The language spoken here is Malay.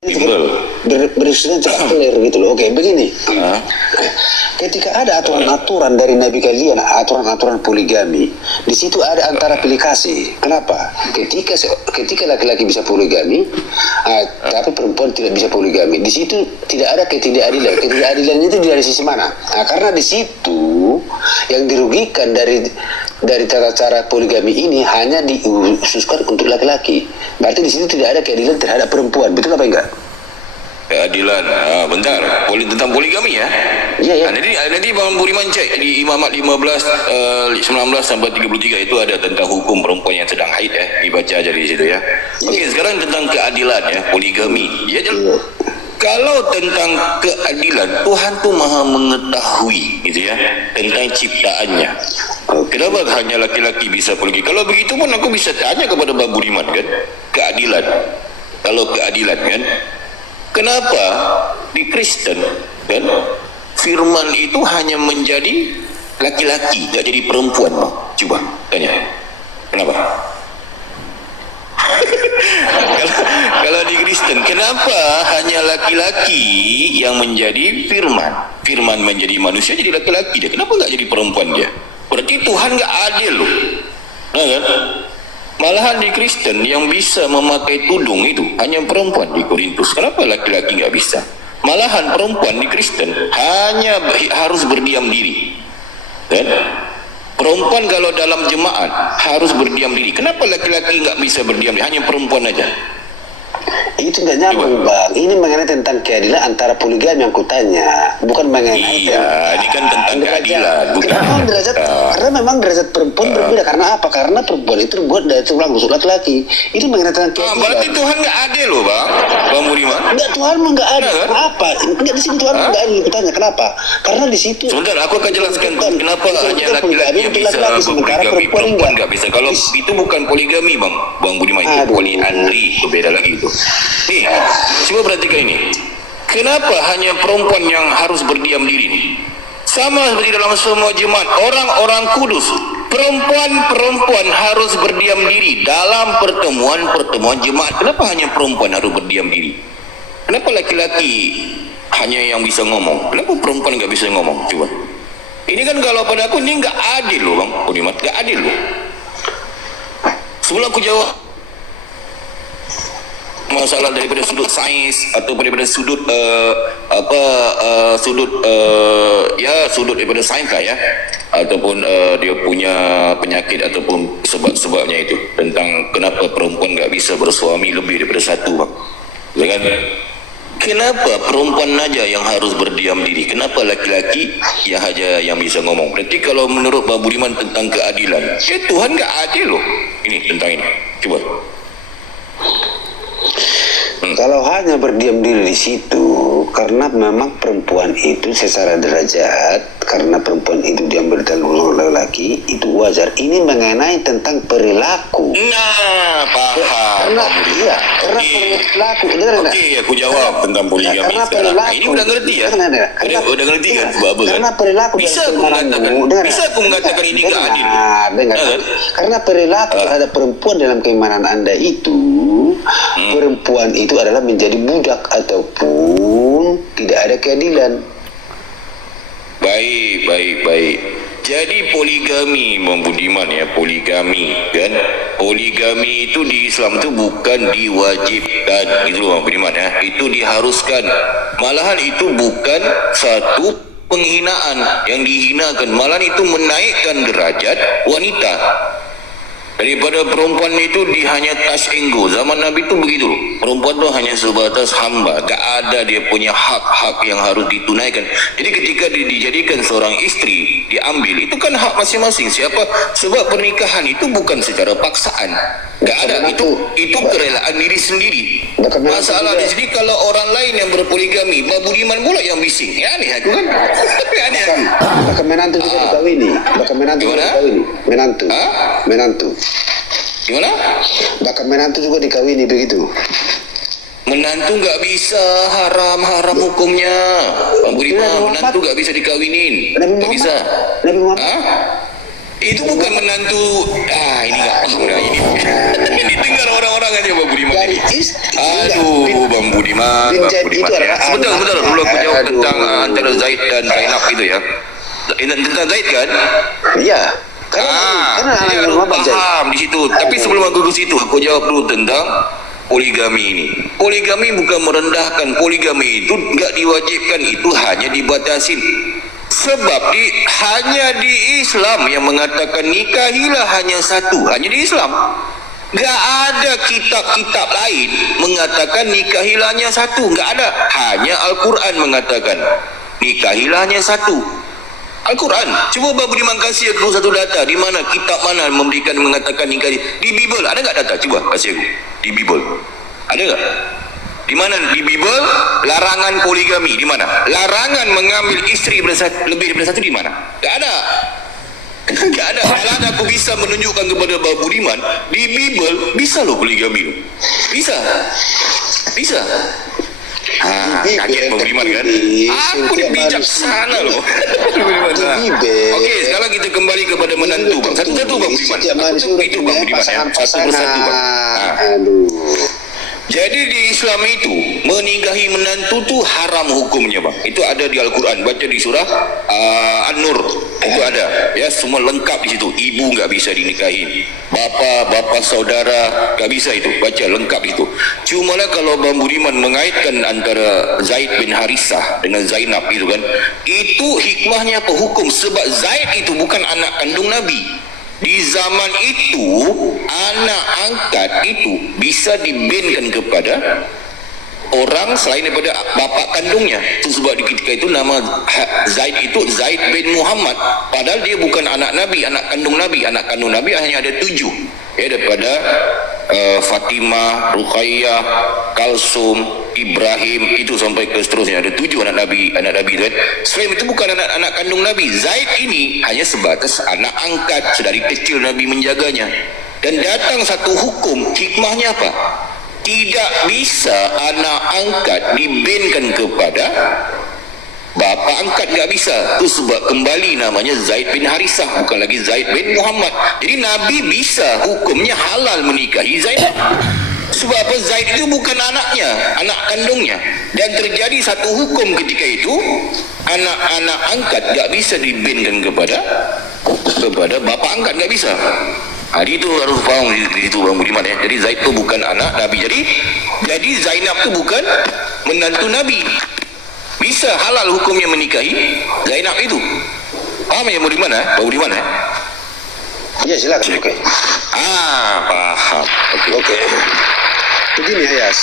Timbul. Beristilahnya cepat clear gitu loh. Oke, begini. Ketika ada aturan-aturan dari Nabi kalian, aturan-aturan poligami, di situ ada antara pilih kasih. Kenapa? Ketika laki-laki bisa poligami, tapi perempuan tidak bisa poligami, di situ tidak ada ketidakadilan. Ketidakadilannya itu dari sisi mana? Nah, karena di situ yang dirugikan dari tata cara poligami ini hanya dikhususkan untuk laki-laki. Berarti di situ tidak ada keadilan terhadap perempuan. Betul apa enggak? Keadilan. Bentar. Tentang poligami ya. Iya, iya. Nanti Bang Budiman cek di Imamat 19 sampai 33 itu ada tentang hukum perempuan yang sedang haid ya. Dibaca aja di situ ya. Oke, sekarang tentang keadilan ya, poligami. Ya, kalau tentang keadilan, Tuhan tuh maha mengetahui gitu ya tentang ciptaannya. Kenapa hanya laki-laki bisa poligami? Kalau begitu pun aku bisa tanya kepada Bang Budiman kan, keadilan. Kalau keadilan kan, kenapa di Kristen kan firman itu hanya menjadi laki-laki, tidak jadi perempuan, Bang? Coba tanya. Kenapa? Kalau di Kristen, kenapa hanya laki-laki yang menjadi firman? Firman menjadi manusia jadi laki-laki dia. Kenapa nggak jadi perempuan dia? Berarti Tuhan nggak adil loh. Nah, kan? Malahan di Kristen yang bisa memakai tudung itu hanya perempuan di Korintus. Kenapa laki-laki nggak bisa? Malahan perempuan di Kristen hanya harus berdiam diri. Kan? Perempuan kalau dalam jemaat harus berdiam diri. Kenapa laki-laki nggak bisa berdiam diri? Hanya perempuan aja. Itu nggak nyambung, Bang. Ini mengenai tentang keadilan antara poligami yang kutanya, bukan mengenai. Iya, ini kan tentang keadilan, bukan. Karena memang derajat perempuan berbeda. Karena apa? Karena perempuan itu terbuat dari tulang rusuk laki-laki. Ini mengenai tentang keadilan. Berarti Tuhan nggak adil loh, Bang Budiman. Enggak, Tuhan nggak adil. Kan? Kenapa? Enggak, di sini Tuhan nggak adil. Kutanya kenapa? Karena di situ. Sebentar, aku akan jelaskan kenapa hanya laki-laki yang bisa poligami, perempuan nggak bisa. Kalau itu bukan poligami, Bang Budiman, itu poliandri, itu beda lagi itu. Nih, coba perhatikan ini. Kenapa hanya perempuan yang harus berdiam diri nih? Sama seperti dalam semua jemaat, orang-orang kudus, perempuan harus berdiam diri dalam pertemuan jemaat. Kenapa hanya perempuan harus berdiam diri? Kenapa laki-laki hanya yang bisa ngomong? Kenapa perempuan nggak bisa ngomong? Coba. Ini kan kalau pada aku ini nggak adil loh, Bang Budiman, nggak adil loh. Sebelum aku jawab masalah daripada sudut sains atau daripada sudut sudut daripada sains lah ya, ataupun dia punya penyakit ataupun sebab-sebabnya itu tentang kenapa perempuan nggak bisa bersuami lebih daripada satu, Bang. Ya kan? Kenapa perempuan aja yang harus berdiam diri? Kenapa laki-laki yang bisa ngomong? Berarti kalau menurut Bang Budiman tentang keadilan, Tuhan nggak adil loh. Ini tentang ini. Coba. Kalau hanya berdiam diri di situ, karena memang perempuan itu secara derajat, karena perempuan itu diambil dari laki-laki, itu wajar. Ini mengenai tentang perilaku. Nah, paham. Karena perilaku. Oke, aku jawab tentang poligami sekarang. Ini udah ngerti ya? Udah ngerti kan? Karena perilaku. Bisa aku mengatakan ini nggak adil. Karena perilaku terhadap perempuan dalam keimanan Anda itu, perempuan itu adalah menjadi budak ataupun tidak ada keadilan. Baik. Jadi poligami, Bang Budiman ya, poligami kan? Poligami itu di Islam itu bukan diwajibkan, gitu loh Bang Budiman ya. Itu diharuskan. Malahan itu bukan satu penghinaan yang dihinakan, malahan itu menaikkan derajat wanita. Daripada perempuan itu hanya touch and go. Zaman Nabi itu begitu loh. Perempuan itu hanya sebatas hamba. Gak ada dia punya hak-hak yang harus ditunaikan. Jadi ketika dijadikan seorang istri, diambil, itu kan hak masing-masing. Sebab pernikahan itu bukan secara paksaan. Gak ada. Itu kerelaan diri sendiri. Masalah di sini kalau orang lain yang berpoligami, Bang Budiman pula yang bising. Ya aneh aku kan. Aneh aku. Bahkan menantu juga dikawini. Menantu. Gimana? Bahkan menantu juga dikawini begitu. Menantu nggak bisa, haram hukumnya. Bang Budiman, menantu nggak bisa dikawinin. Nggak bisa. Nabi Muhammad. Itu bukan menantu. Ini nggak paham dah ini. Ini dengar orang-orang aja Bang Budiman. Dari ini. istri. Aduh, Bang Budiman, Bin Bang Zaid Budiman itu ya. adalah Sebentar. anak. Dulu aku jawab Aduh. tentang antara Zaid dan Zainab itu ya. Tentang Zaid kan? Iya. Karena Jadi anak harus Muhammad Zaid. paham di situ. Tapi sebelum aku ke situ, aku jawab dulu tentang poligami ini. Poligami bukan merendahkan. Poligami itu nggak diwajibkan, itu hanya dibatasin. Sebab hanya di Islam yang mengatakan nikahilah hanya satu, hanya di Islam. Gak ada kitab-kitab lain mengatakan nikahilah hanya satu, gak ada. Hanya Al-Quran mengatakan nikahilah hanya satu. Al-Quran. Cuba Bang Budiman kasih aku satu data di mana kitab mana memberikan mengatakan nikah di Bible. Ada gak data? Cuba kasih aku. Di Bible. Ada gak? Di mana di Bible larangan poligami di mana? Larangan mengambil istri lebih daripada satu di mana? Tak ada. Tak ada. Malah aku bisa menunjukkan kepada Bang Budiman di Bible bisa loh poligami. Bisa. Kaget Bang Budiman kan? Aku ni bijaksana loh. Okey, sekarang kita kembali kepada menantu Bang. Satu-satu Bang Budiman. Itu Bang Budiman ya. Satu persatu Bang. Aduh. Jadi di Islam itu menikahi menantu tu haram hukumnya Bang. Itu ada di Al-Quran. Baca di surah An-Nur. Itu ada. Ya, semua lengkap di situ. Ibu enggak bisa dinikahi. Bapa saudara enggak bisa itu. Baca lengkap itu. Cuma lah kalau Bang Budiman mengaitkan antara Zaid bin Harisah dengan Zainab itu kan, itu hikmahnya apa hukum? Sebab Zaid itu bukan anak kandung Nabi. Di zaman itu anak angkat itu bisa dibenkan kepada orang selain daripada bapa kandungnya. Itu sebab di ketika itu nama Zaid itu Zaid bin Muhammad, padahal dia bukan anak Nabi, anak kandung Nabi. Anak kandung Nabi hanya ada 7 ya, daripada Fatimah, Ruqayyah, Kalsum, Ibrahim, itu sampai ke seterusnya ada 7 anak Nabi kan. Selain itu bukan anak kandung Nabi. Zaid ini hanya sebatas anak angkat, sedari kecil Nabi menjaganya. Dan datang satu hukum, hikmahnya apa? Tidak bisa anak angkat dibenkan kepada bapa angkat, nggak bisa. Itu sebab kembali namanya Zaid bin Harisah, bukan lagi Zaid bin Muhammad. Jadi Nabi bisa hukumnya halal menikahi Zaid. Sebab apa? Zaid itu bukan anaknya, anak kandungnya. Dan terjadi satu hukum ketika itu, anak-anak angkat nggak bisa dibenkan kepada bapa angkat, nggak bisa. Itu harus faham di situ Bang Budiman ya. Jadi Zaid itu bukan anak Nabi. Jadi Zainab itu bukan menantu Nabi. Bisa halal hukumnya menikahi Zainab itu. Paham ya Bang Budiman ya? Ya silakan. Oke. Paham. Oke. Begini Ayas.